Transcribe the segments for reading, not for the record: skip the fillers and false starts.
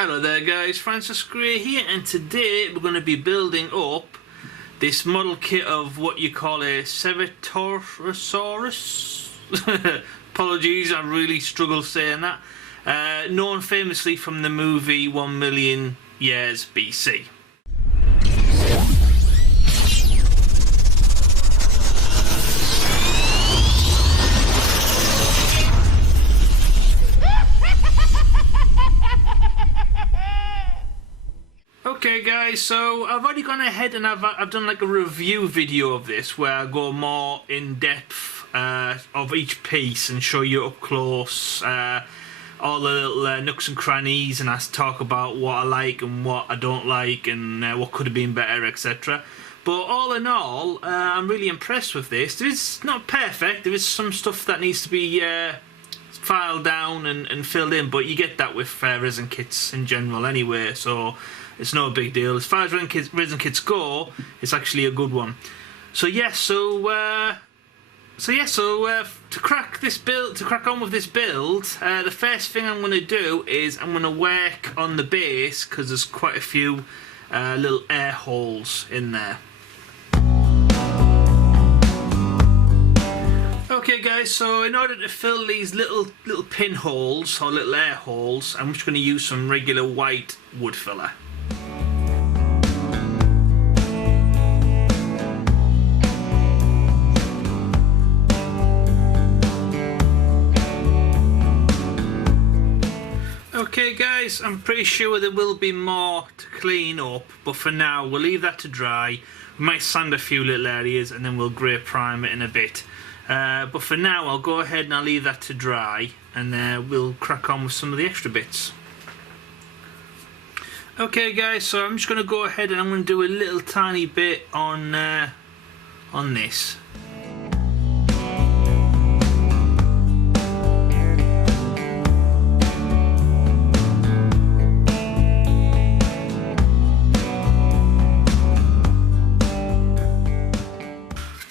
Hello there guys, Francis Gray here, and today we're going to be building up this model kit of what you call a Ceratosaurus. Apologies, I really struggle saying that. Known famously from the movie 1 Million Years B.C. Okay guys, so I've already gone ahead and I've done like a review video of this where I go more in depth of each piece and show you up close all the little nooks and crannies, and I talk about what I like and what I don't like and what could have been better, etc. But all in all, I'm really impressed with this. It's not perfect, there is some stuff that needs to be filed down and filled in, but you get that with resin kits in general anyway, so it's no big deal. As far as resin kits go, it's actually a good one. So to crack on with this build, the first thing I'm going to do is I'm going to work on the base, because there's quite a few little air holes in there. Okay guys, so in order to fill these little pinholes or little air holes, I'm just going to use some regular white wood filler. Okay guys, I'm pretty sure there will be more to clean up, but for now we'll leave that to dry. We might sand a few little areas and then we'll grey prime it in a bit. But for now I'll go ahead and I'll leave that to dry, and we'll crack on with some of the extra bits. Okay guys, so I'm just going to go ahead and I'm going to do a little tiny bit on this.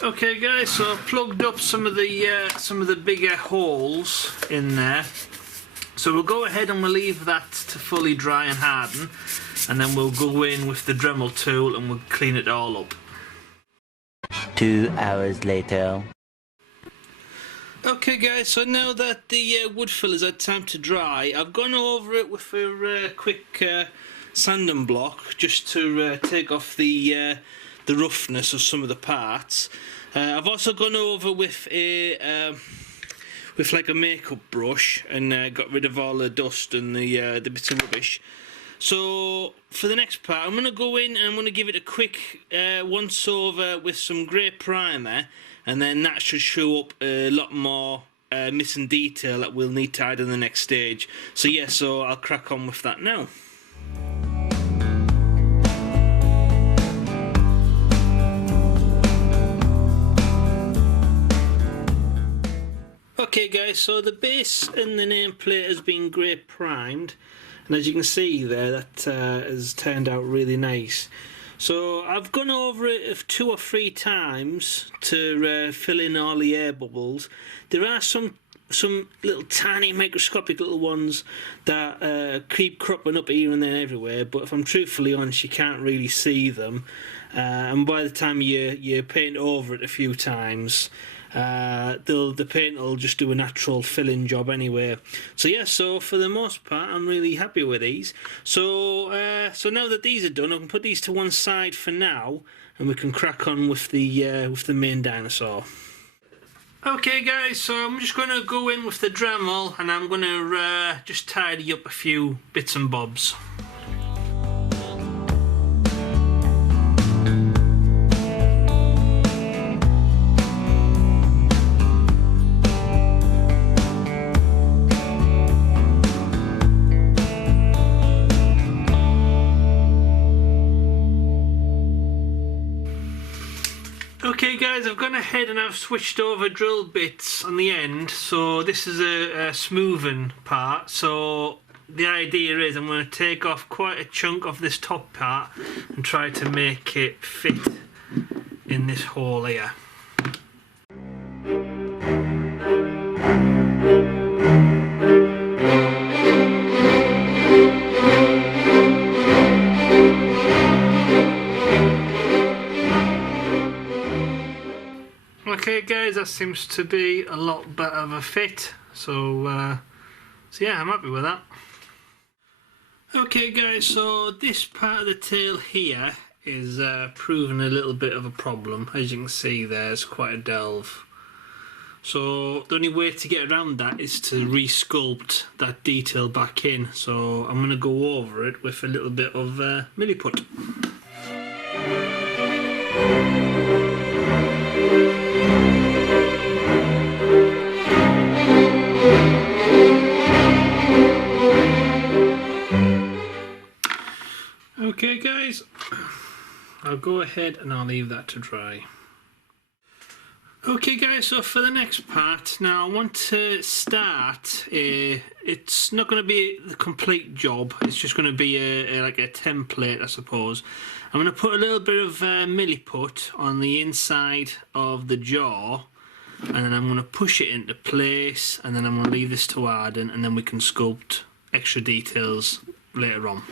Okay guys, so I've plugged up some of the bigger holes in there. So we'll go ahead and we'll leave that to fully dry and harden, and then we'll go in with the Dremel tool and we'll clean it all up. 2 hours later. Okay guys, so now that the wood fillers had time to dry, I've gone over it with a quick sanding block just to take off the roughness of some of the parts. I've also gone over with like a makeup brush and got rid of all the dust and the bits of rubbish. So for the next part, I'm going to go in and I'm going to give it a quick once over with some grey primer, and then that should show up a lot more missing detail that we'll need to add in the next stage. So yeah, so I'll crack on with that now. Okay guys, so the base and the nameplate has been grey primed, and as you can see there, that has turned out really nice. So I've gone over it 2 or 3 times to fill in all the air bubbles. There are some little tiny microscopic little ones that keep cropping up here and there everywhere, but if I'm truthfully honest, you can't really see them, and by the time you paint over it a few times, the paint will just do a natural filling job anyway. So yeah, so for the most part I'm really happy with these. So now that these are done, I can put these to one side for now, and we can crack on with the main dinosaur. Okay guys, so I'm just going to go in with the Dremel and I'm going to just tidy up a few bits and bobs. Okay guys, I've gone ahead and I've switched over drill bits on the end, so this is a smoothing part. So the idea is I'm going to take off quite a chunk of this top part and try to make it fit in this hole here. seems to be a lot better of a fit. So yeah, I'm happy with that. Okay guys, so this part of the tail here is proving a little bit of a problem. As you can see, there's quite a delve. So the only way to get around that is to re-sculpt that detail back in. So I'm going to go over it with a little bit of milliput. Okay guys, I'll go ahead and I'll leave that to dry. Okay guys, so for the next part, now I want to start, it's not going to be the complete job, it's just going to be like a template I suppose. I'm going to put a little bit of milliput on the inside of the jaw, and then I'm going to push it into place, and then I'm going to leave this to harden, and then we can sculpt extra details later on.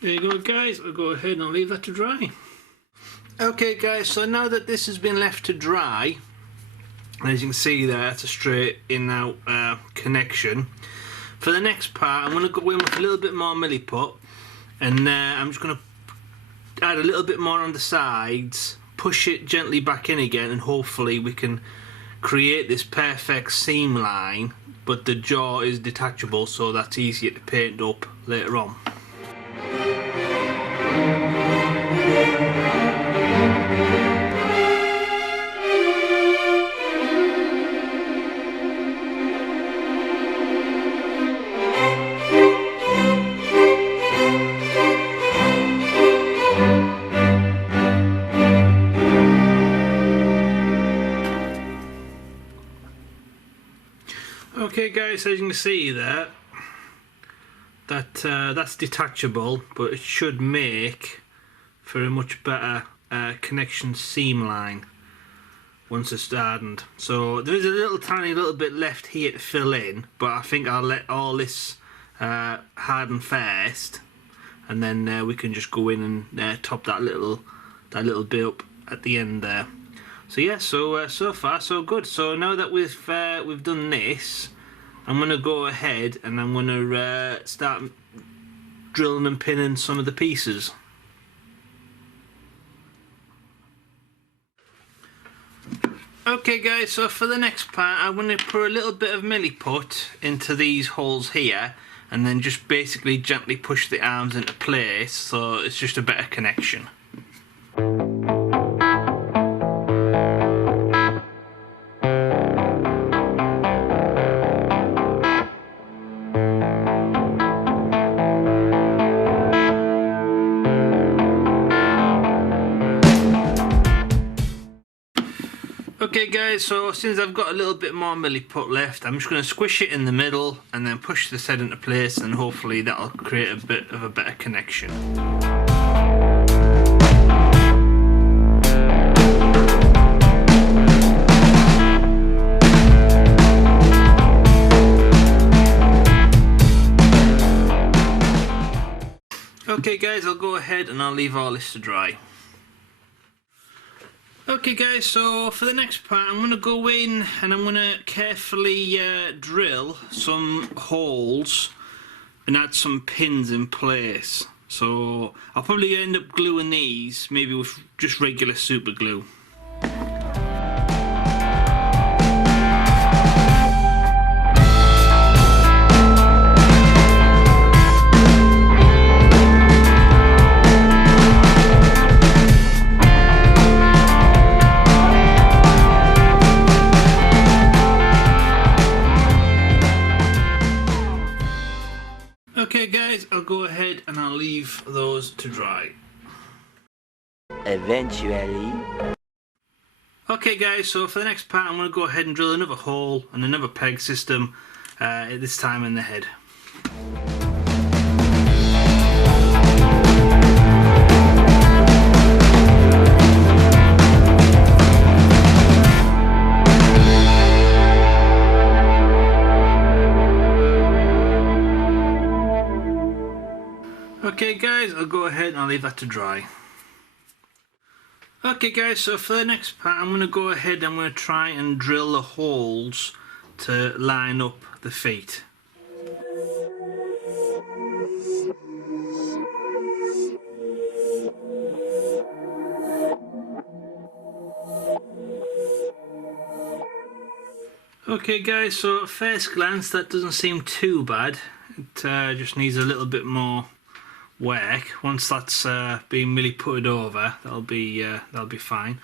There you go guys, I'll go ahead and I'll leave that to dry. Okay guys, so now that this has been left to dry, as you can see there, it's a straight in out connection. For the next part, I'm going to go in with a little bit more milliput, and I'm just going to add a little bit more on the sides, push it gently back in again, and hopefully we can create this perfect seam line, but the jaw is detachable, so that's easier to paint up later on. Okay guys, as you can see there, that's detachable, but it should make for a much better connection seam line once it's hardened. So there is a tiny little bit left here to fill in, but I think I'll let all this harden first, and then we can just go in and top that little bit up at the end there. So yeah, so far so good. So now that we've done this, I'm going to go ahead and I'm going to start drilling and pinning some of the pieces. Okay guys, so for the next part I'm going to put a little bit of milliput into these holes here, and then just basically gently push the arms into place so it's just a better connection. Okay guys, so since I've got a little bit more milliput left, I'm just going to squish it in the middle and then push the head into place, and hopefully that'll create a bit of a better connection. Okay guys, I'll go ahead and I'll leave all this to dry. Okay guys, so for the next part I'm going to go in and I'm going to carefully drill some holes and add some pins in place. So I'll probably end up gluing these maybe with just regular super glue. Okay guys, I'll go ahead and I'll leave those to dry. Eventually. Okay guys, so for the next part I'm going to go ahead and drill another hole and another peg system, this time in the head. I'll go ahead and I'll leave that to dry. Okay guys, so for the next part I'm going to go ahead and I'm going to try and drill the holes to line up the feet. Okay guys, so at first glance that doesn't seem too bad. It just needs a little bit more work. Once that's been really put over, that'll be fine.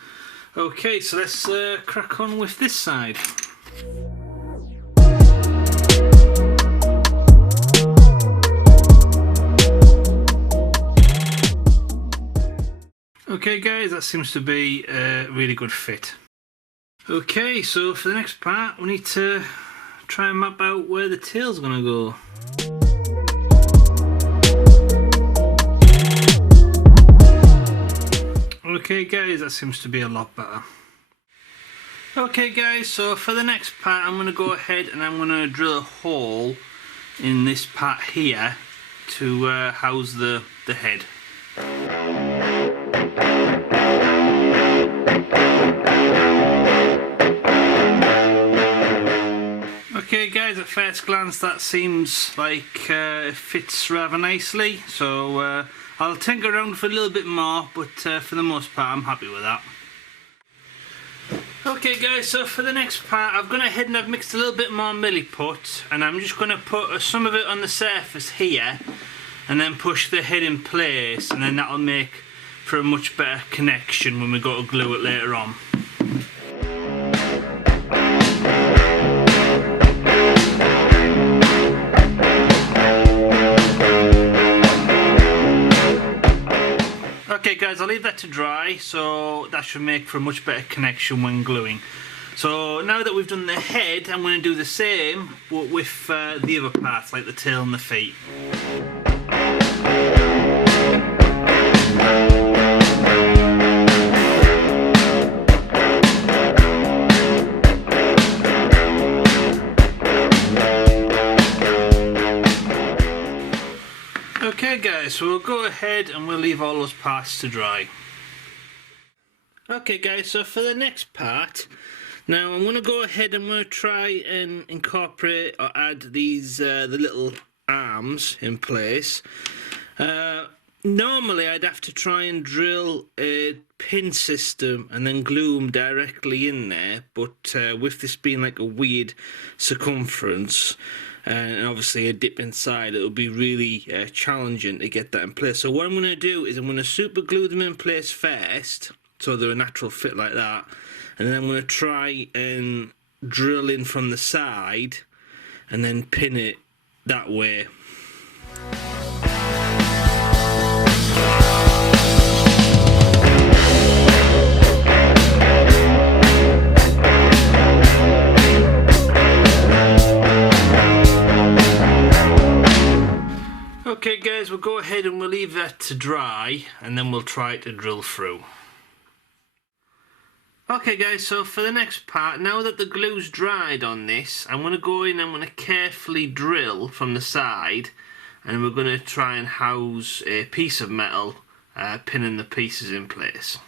Okay, so let's crack on with this side. Okay guys, that seems to be a really good fit. Okay, so for the next part we need to try and map out where the tail's gonna go. Okay guys, that seems to be a lot better. Okay guys, so for the next part I'm gonna go ahead and I'm gonna drill a hole in this part here to house the head. Okay guys, at first glance that seems like it fits rather nicely, so I'll tinker around for a little bit more, but for the most part I'm happy with that. Okay guys, so for the next part I've gone ahead and I've mixed a little bit more milliput, and I'm just going to put some of it on the surface here and then push the head in place, and then that'll make for a much better connection when we go to glue it later on. Okay guys, I'll leave that to dry, so that should make for a much better connection when gluing. So now that we've done the head, I'm going to do the same but with the other parts like the tail and the feet. Okay guys, so we'll go ahead and we'll leave all those parts to dry. Okay guys, so for the next part, now I'm going to go ahead and I'm going to try and incorporate or add these the little arms in place. Normally I'd have to try and drill a pin system and then glue them directly in there, but with this being like a weird circumference and obviously a dip inside, it'll be really challenging to get that in place. So what I'm going to do is I'm going to super glue them in place first, so they're a natural fit like that, and then I'm going to try and drill in from the side and then pin it that way. Okay guys, we'll go ahead and we'll leave that to dry and then we'll try to drill through. Okay guys, so for the next part, now that the glue's dried on this, I'm going to go in and I'm going to carefully drill from the side, and we're going to try and house a piece of metal, pinning the pieces in place.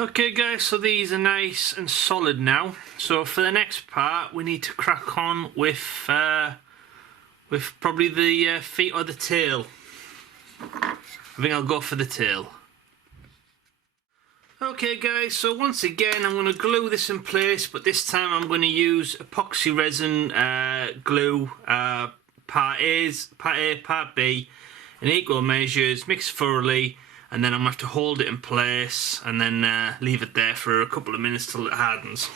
Okay guys, so these are nice and solid now. So for the next part we need to crack on with probably the feet or the tail. I think I'll go for the tail. Okay guys, so once again I'm going to glue this in place, but this time I'm going to use epoxy resin glue, part A, part B in equal measures, mix thoroughly, and then I'm going to have to hold it in place and then leave it there for a couple of minutes till it hardens.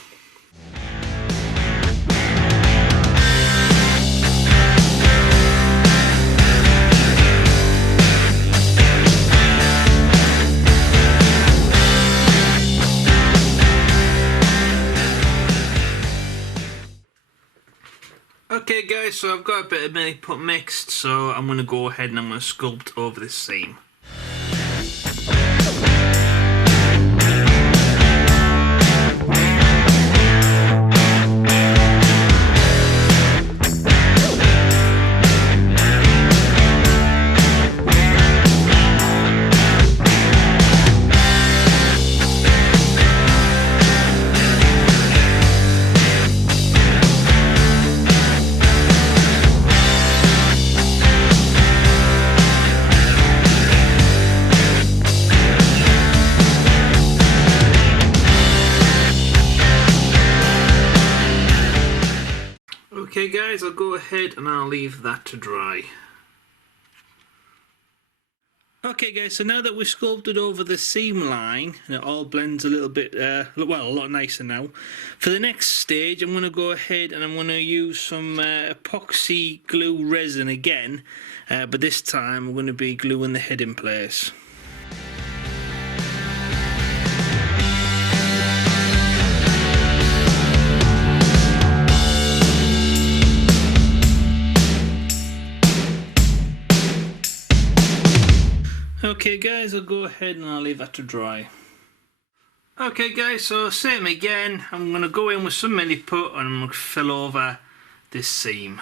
Okay guys, so I've got a bit of milliput mixed, so I'm going to go ahead and I'm going to sculpt over this seam. Okay guys, I'll go ahead and I'll leave that to dry. Okay guys, so now that we've sculpted over the seam line, and it all blends a little bit, well, a lot nicer now. For the next stage, I'm going to go ahead and I'm going to use some epoxy glue resin again, but this time I'm going to be gluing the head in place. Okay guys, I'll go ahead and I'll leave that to dry. Okay guys, so same again, I'm going to go in with some milliput and I'm going to fill over this seam.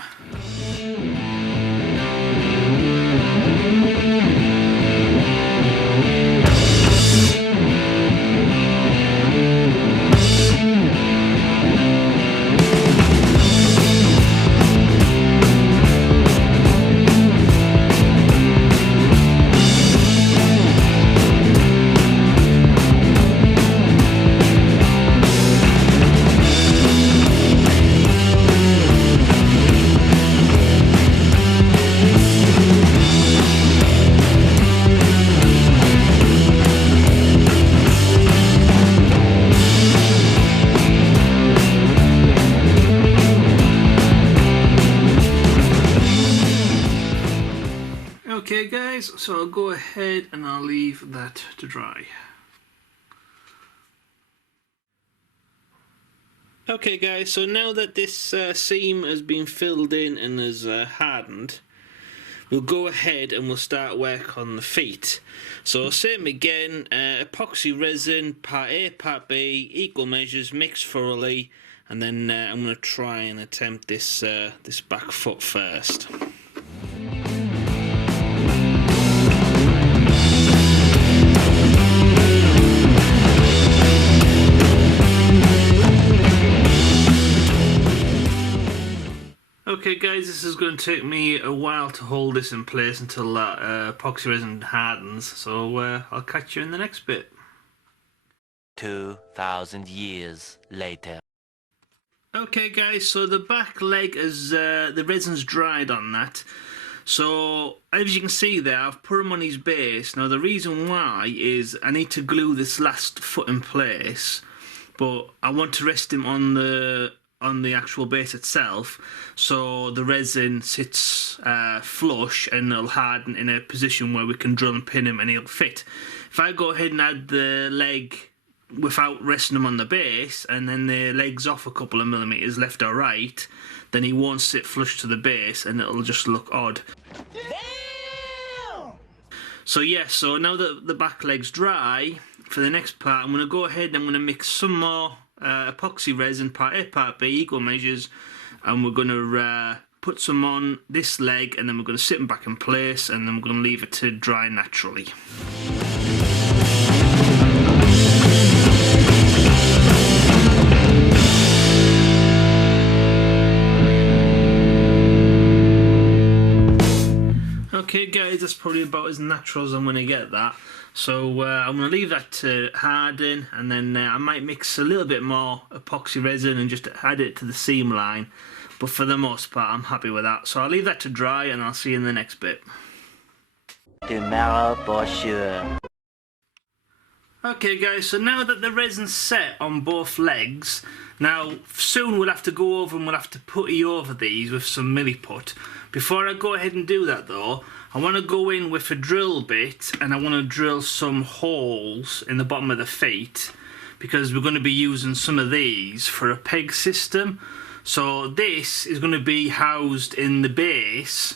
Okay guys, so I'll go ahead and I'll leave that to dry. Okay guys, so now that this seam has been filled in and has hardened, we'll go ahead and we'll start work on the feet. So same again, epoxy resin, part A, part B, equal measures, mixed thoroughly, and then I'm going to try and attempt this back foot first. Okay guys, this is going to take me a while to hold this in place until that epoxy resin hardens, so I'll catch you in the next bit. 2,000 years later. Okay guys, so the back leg is, the resin's dried on that. So as you can see there, I've put him on his base. Now the reason why is I need to glue this last foot in place, but I want to rest him on the actual base itself, so the resin sits flush and it'll harden in a position where we can drill and pin him and he'll fit. If I go ahead and add the leg without resting him on the base and then the leg's off a couple of millimeters left or right, then he won't sit flush to the base and it'll just look odd. Damn! So yeah, so now that the back leg's dry, for the next part I'm going to go ahead and I'm going to mix some more epoxy resin, part A, part B, equal measures, and we're going to put some on this leg and then we're going to sit them back in place and then we're going to leave it to dry naturally. Okay guys, that's probably about as natural as I'm going to get that. So I'm going to leave that to harden and then I might mix a little bit more epoxy resin and just add it to the seam line. But for the most part I'm happy with that. So I'll leave that to dry and I'll see you in the next bit. Tomorrow for sure. Okay guys, so now that the resin's set on both legs, now soon we'll have to go over and we'll have to putty over these with some milliput. Before I go ahead and do that though, I want to go in with a drill bit and I want to drill some holes in the bottom of the feet because we're going to be using some of these for a peg system. So this is going to be housed in the base,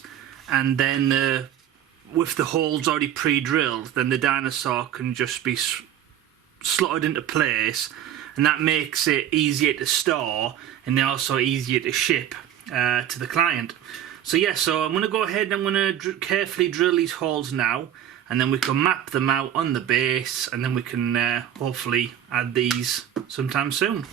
and then with the holes already pre-drilled, then the dinosaur can just be slotted into place, and that makes it easier to store and also easier to ship to the client. So yeah, so I'm going to go ahead and I'm going to carefully drill these holes now, and then we can map them out on the base, and then we can hopefully add these sometime soon.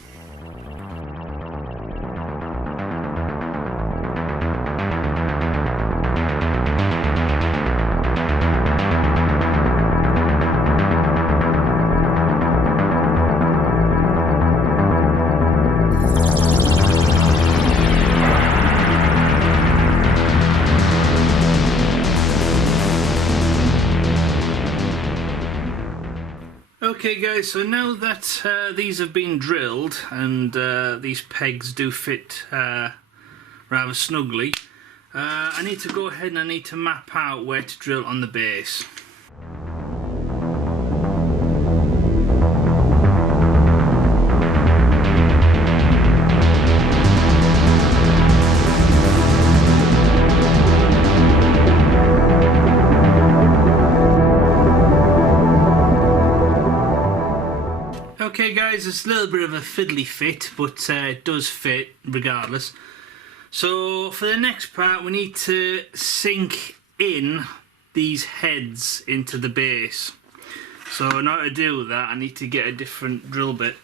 Okay guys, so now that these have been drilled and these pegs do fit rather snugly, I need to go ahead and I need to map out where to drill on the base. Okay guys, it's a little bit of a fiddly fit, but it does fit regardless. So for the next part we need to sink in these heads into the base. So in order to do that I need to get a different drill bit.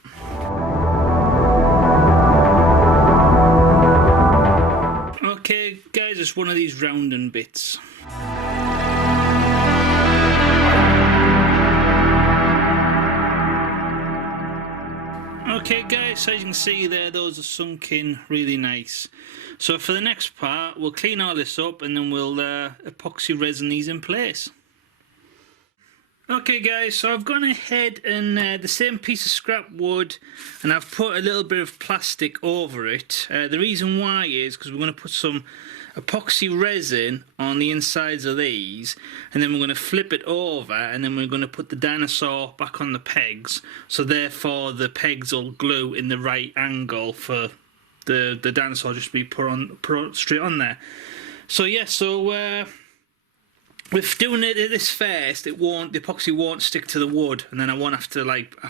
Okay guys, it's one of these rounding bits. Okay guys, so as you can see there, those are sunk in really nice. So for the next part, we'll clean all this up and then we'll epoxy resin these in place. Okay guys, so I've gone ahead and the same piece of scrap wood, and I've put a little bit of plastic over it. The reason why is because we're going to put some epoxy resin on the insides of these, and then we're going to flip it over, and then we're going to put the dinosaur back on the pegs, so therefore the pegs will glue in the right angle for the dinosaur just to be put straight on there. So yeah, so with doing it this first, the epoxy won't stick to the wood, and then I won't have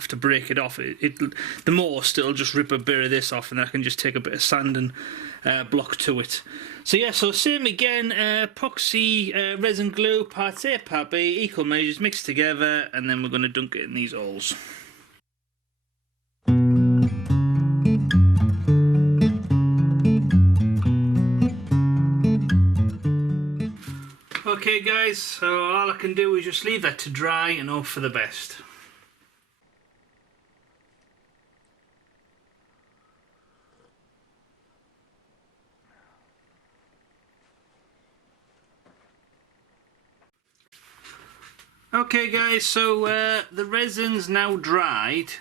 to break it off. The most it'll just rip a bit of this off, and then I can just take a bit of sand and block to it. So yeah, so same again, epoxy resin glue, part A, part B, equal measures mixed together, and then we're going to dunk it in these holes. Okay guys, so all I can do is just leave that to dry and hope for the best. Okay guys, so the resin's now dried.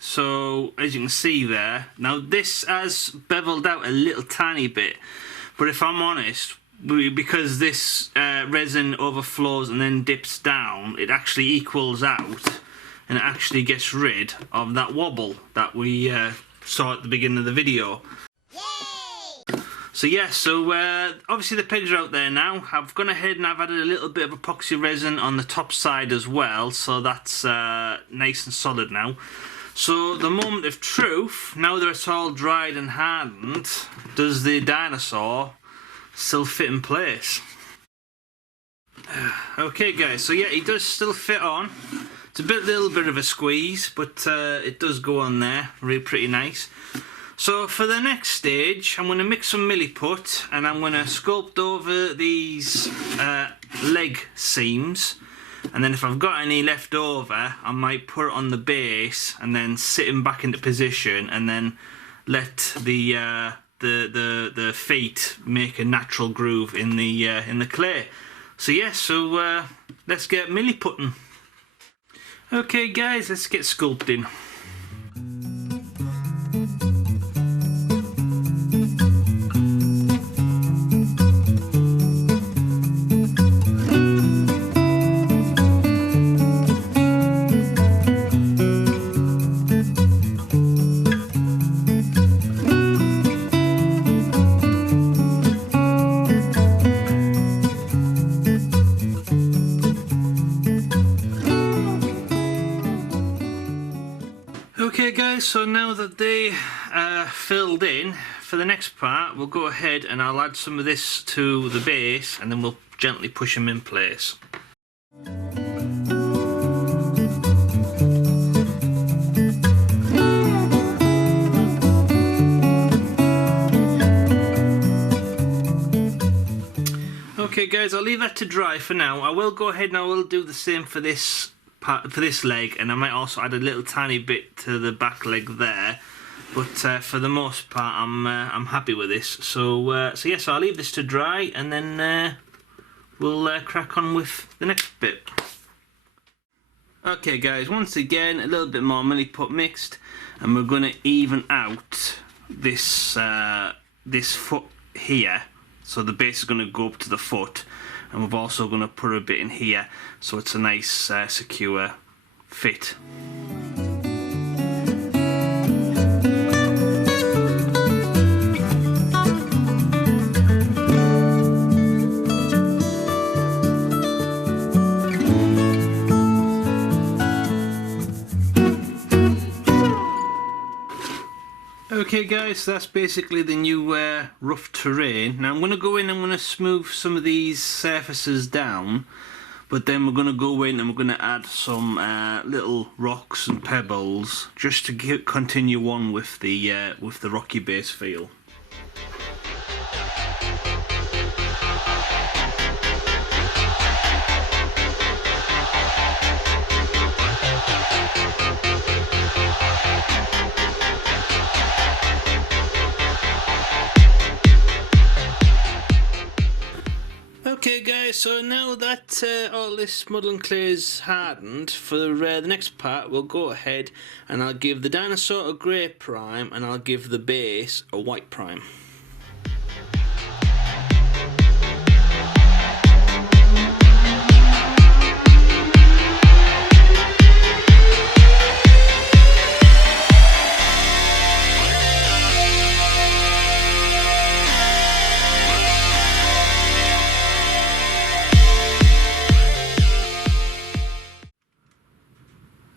So as you can see there, now this has beveled out a little tiny bit, but if I'm honest, because this resin overflows and then dips down, it actually equals out and it actually gets rid of that wobble that we saw at the beginning of the video. Yay! So yeah, so obviously the pegs are out there now. I've gone ahead and I've added a little bit of epoxy resin on the top side as well, so that's nice and solid now. So the moment of truth, now that it's all dried and hardened, does the dinosaur still fit in place? Okay guys, so yeah, it does still fit on. It's a little bit of a squeeze, but it does go on there, really pretty nice. So for the next stage, I'm going to mix some milliput and I'm going to sculpt over these leg seams, and then if I've got any left over, I might put it on the base and then sit them back into position, and then let the feet make a natural groove in the clay. So yeah, so let's get milliputting. Okay guys, let's get sculpting. filled in, for the next part we'll go ahead and I'll add some of this to the base and then we'll gently push them in place. Okay guys, I'll leave that to dry for now. I will go ahead and I will do the same for this part, for this leg, and I might also add a little tiny bit to the back leg there. But for the most part, I'm happy with this. So yes, I'll leave this to dry, and then we'll crack on with the next bit. Okay guys, once again a little bit more milliput mixed, and we're going to even out this this foot here. So the base is going to go up to the foot, and we're also going to put a bit in here so it's a nice secure fit. Okay guys, so that's basically the new rough terrain. Now I'm going to go in and I'm going to smooth some of these surfaces down, but then we're going to go in and we're going to add some little rocks and pebbles just to continue on with the rocky base feel. Okay guys, so now that all this modelling clay is hardened, for the next part we'll go ahead and I'll give the dinosaur a grey prime and I'll give the base a white prime.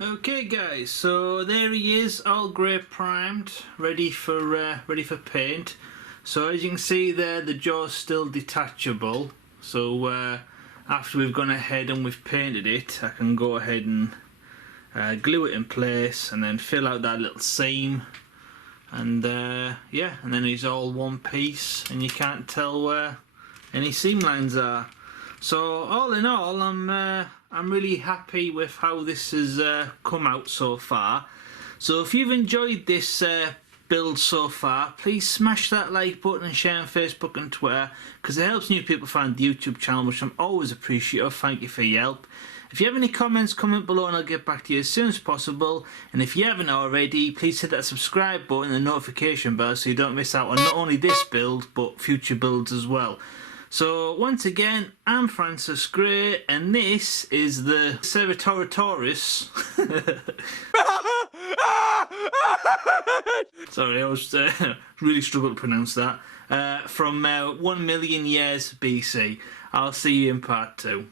Okay guys, so there he is, all grey primed, ready for paint. So as you can see there, the jaw's still detachable. So after we've gone ahead and we've painted it, I can go ahead and glue it in place and then fill out that little seam. And yeah, and then it's all one piece, and you can't tell where any seam lines are. So all in all, I'm really happy with how this has come out so far. So if you've enjoyed this build so far, please smash that like button and share on Facebook and Twitter, because it helps new people find the YouTube channel, which I'm always appreciative. Thank you for your help. If you have any comments, comment below and I'll get back to you as soon as possible. And if you haven't already, please hit that subscribe button and the notification bell so you don't miss out on not only this build but future builds as well. So once again, I'm Francis Gray, and this is the Ceratosaurus. Sorry, I was really struggled to pronounce that. From 1 million years BC. I'll see you in part 2.